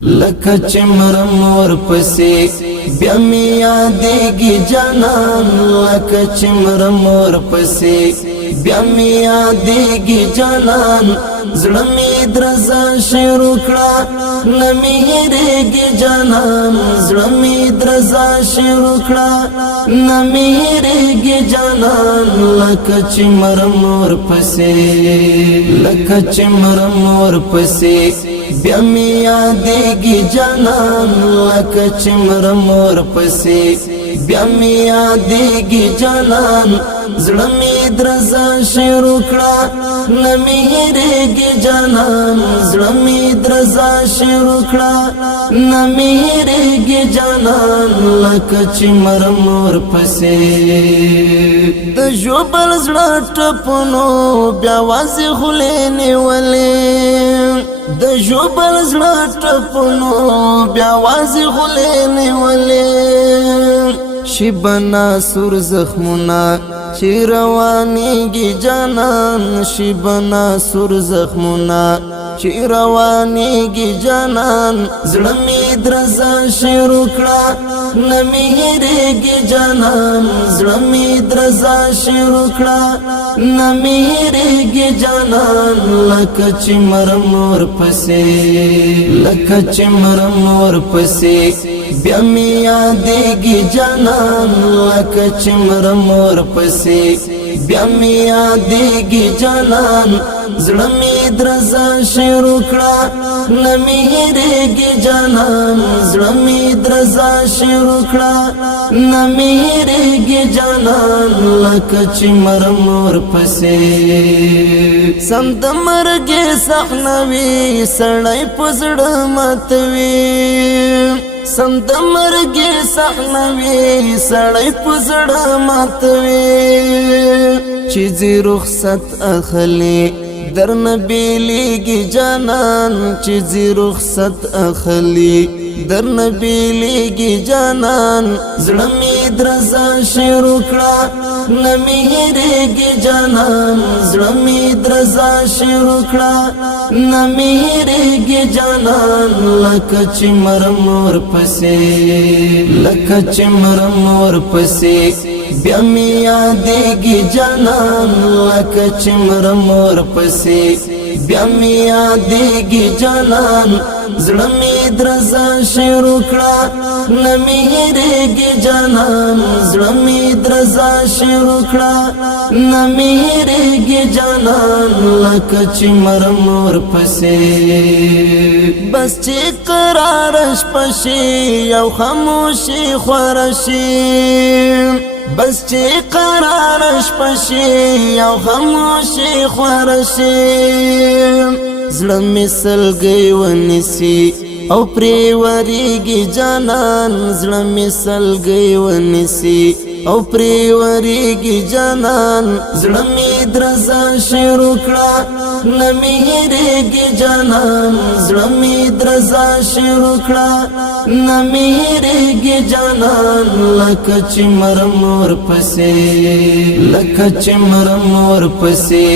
लका चिमरम और पसे ब्या में यादेगी जानान। लका चिमरम और पसे ब्या में यादेगी जानान। ज़ड़ में द्रज़ा शुरुकड़ा नमी हेरेगी जानान। ज़ड़ में द्रज़ा शुरुकड़ा नमी हेरेगी जानान। लका चिमरम और पसे लका चिमरम और पसे ब्या में यादेगी जानान। लका चिमरम और पसे ब्या में यादेगी जानान। ज़ड़ में द्रज़ा शुरुकड़ा नमी हेरेगी जानान। ज़ड़ में द्रज़ा शुरुकड़ा नमी हेरेगी जानान। लका चिमरम और पसे द जोबल ज़ड़ा टपनो ब्या वाज़े खुलेने वाले। द जोबल ज़ड़ा टपनो ब्या वाज़े खुलेने वाले। शिबना सुर ज़ख्मुना ची रवानीगी जानान। शिबना सुर ज़ख्मुना ची रवानीगी जानान। ज़ड़ में द्रज़ा शुरुकड़ा नमी हेरेगी जानान। ज़ड़ में द्रज़ा शुरुकड़ा नमी हेरेगी जानान। लका चिमरम और पसे लका चिमरम और पसे ब्या में यादेगी जानान। लका चिमरम और पसे ब्या में यादेगी जानान। ज़ड़ में द्रज़ा शुरुकड़ा नमी हेरेगी जानान। ज़ड़ में द्रज़ा शुरुकड़ा नमी हेरेगी जानान। लका चिमरम और पसे संदमर गे सखनवी सड़ाई पुजड़ मतवी। संदमर गे सखनवी सड़ाई पुजड़ मतवी। चीज़ी रुखसत अखली दर नबीलीगी जानान। चीज़ी रुखसत अखली दर नबीलीगी जानान। ज़ड़ में द्रज़ा शुरुकड़ा नमी हेरेगी जानान। ज़ड़ में द्रज़ा शुरुकड़ा नमी हेरेगी जानान। लका चिमरम और पसे लका चिमरम और पसे ब्या में यादेगी जानान। लका चिमरम और पसे ब्या में यादेगी जानान। ज़ड़ में द्रज़ा शुरुकड़ा नमी हेरेगी जानान। ज़ड़ में द्रज़ा शुरुकड़ा नमी हेरेगी जानान। लका चिमरम और पसे बस ची करारश पशी यौ खामोशी ख्वारशी। बस ची करारश पशी यौ खामोशी ख्वारशी। ज़ड़ में सल गई वनिसी औ प्रेवरीगी जानान। ज़ड़ में सल गई वनिसी औ प्रेवरीगी जानान। ज़ड़ में द्रज़ा शुरुकड़ा नमी हेरेगी जानान। ज़ड़ में द्रज़ा शुरुकड़ा नमी हेरेगी जानान। लका चिमरम और पसे लका चिमरम और पसे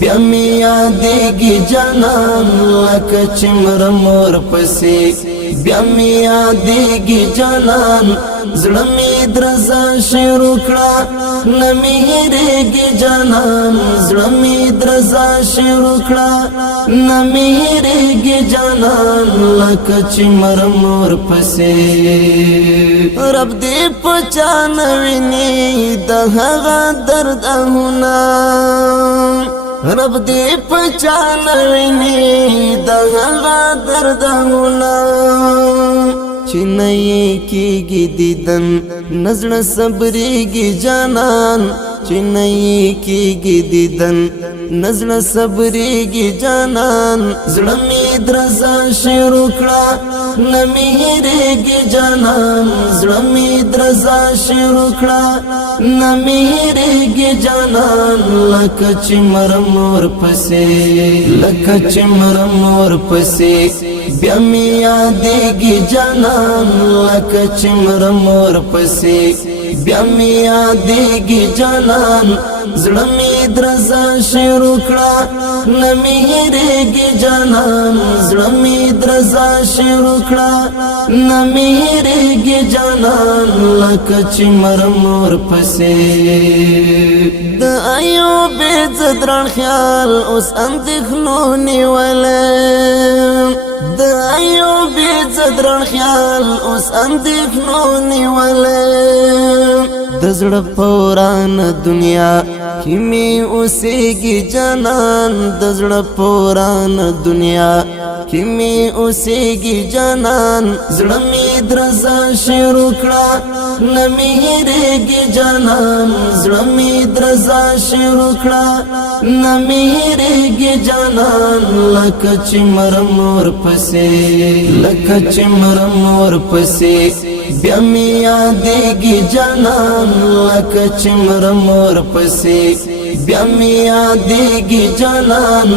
ब्या में यादेगी जानान। लका चिमरम और पसे ब्या में यादेगी जानान। ज़ड़ में द्रज़ा शुरुकड़ा नमी हेरेगी जानान। ज़ड़ में द्रज़ा शुरुकड़ा नमी हेरेगी जानान। लका चिमरम और पसे रब दे पहचानविनी दहगा दर्द हुना। रब दे पहचानविनी दहगा दर्द हुना। चिन्नई की दीदन नज़ड़ सबरीगी जानान। चिन्नई की दीदन नज़ड़ सबरीगी जानान। ज़ड़ में द्रज़ा शुरुकड़ा नमी हेरेगी जानान। ज़ड़ में द्रज़ा शुरुकड़ा नमी हेरेगी जानान। लका चिमरम और पसे लका चिमरम और पसे ब्या में यादेगी जानान। लका चिमरम और पसे بیا می یادېږي جانان زړه می درزا شروع کړه نمی هېرېږي جانان زړه می درزا شروع کړه نمی هېرېږي جانان لکه چې مرم ورپسې د ایوب زدران خیال اوس اندېښنو نیولی د ایوب زدران خیال اوس اندېښنو نیولی د زړه په ورانه دنیا کې مې اوسېږي جانان د زړه په ورانه دنیا کې مې اوسېږي جانان زړه مې درزا شروع کړه نه مې هېرېږي جانان زړه مې درزا شروع کړه نه مې هېرېږي جانان لکه چې مرم ورپسې لکه چې مرم ورپسې بیا می یادېږي جانان لکه چې مرم ورپسې بیا می یادېږي جانان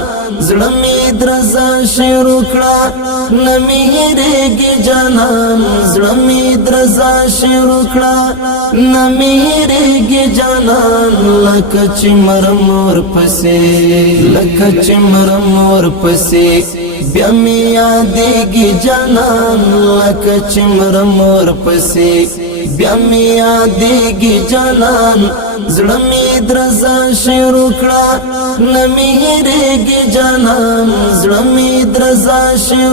زړه می درزا شروع کړه نه مې هېرېږي جانان زړه می درزا شروع کړه نه مې هېرېږي جانان لکه چې مرم ورپسې لکه چې مرم ورپسې بیا می یادېږي جانان لکه چې مرم ورپسې بیا می یادېږي جانان زړه می درزا شروع کړه نه مې هېرېږي جانان زړه می درزا شروع